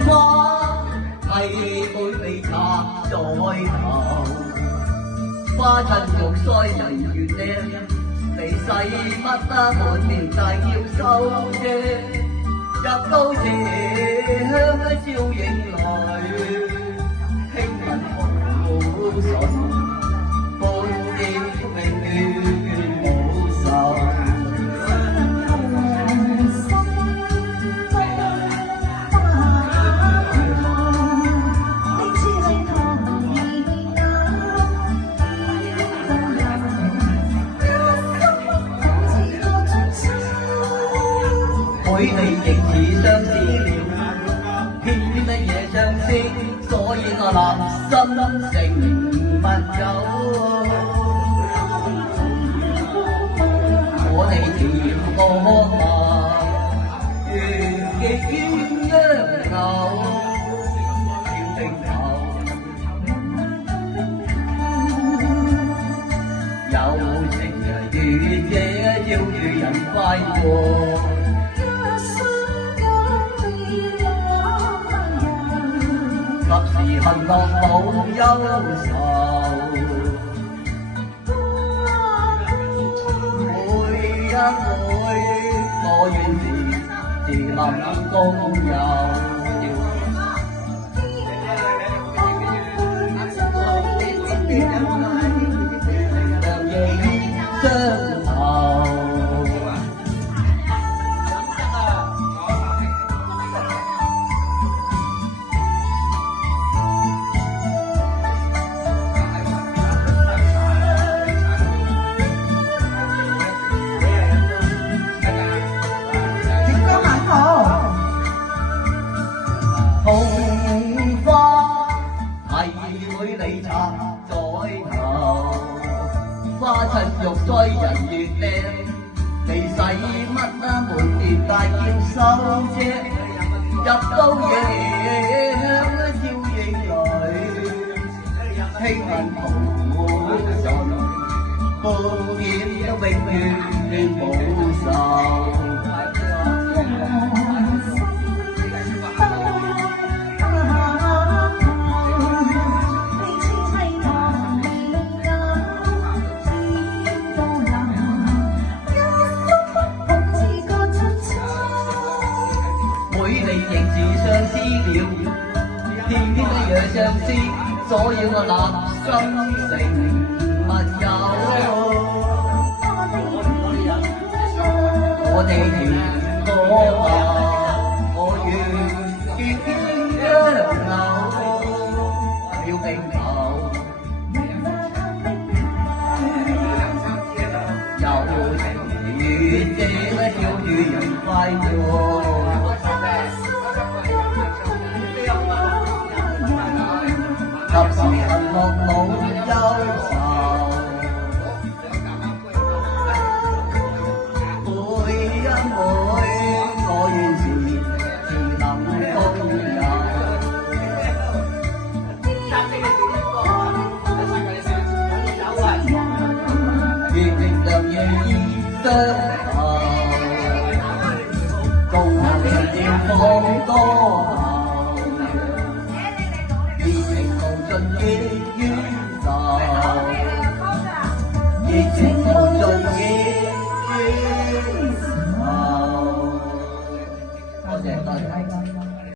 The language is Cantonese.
花替每你插在頭，花襯玉腮人越靚，你使乜啊滿面大叫收啫？入到這香照影來，輕吻好信，半點永遠冇愁。每地亦似相似了，偏偏乜嘢相識，所以我立心成密友。我哋甜過嘛，緣極鴛鴦偶，跳定頭，有情如這照住人快活。及時行樂冇憂愁，每一每我願自能共遊。紅花係每你插在頭，花襯玉腮人越靚，你使乜啊滿面大叫收啫？入到夜香照影裏，輕吻好信，半點永遠冇愁。每地亦是相思了，偏偏一樣相思，所以我立心成密友。我哋甜過嘛，我願見鴛鴦偶，跳定頭，有情如這照住人快活。及時行樂冇憂愁，每一每我願自能共遊。月明亮夜依相投，共同調放歌。盡結於愁，熱情無盡結於愁。多謝。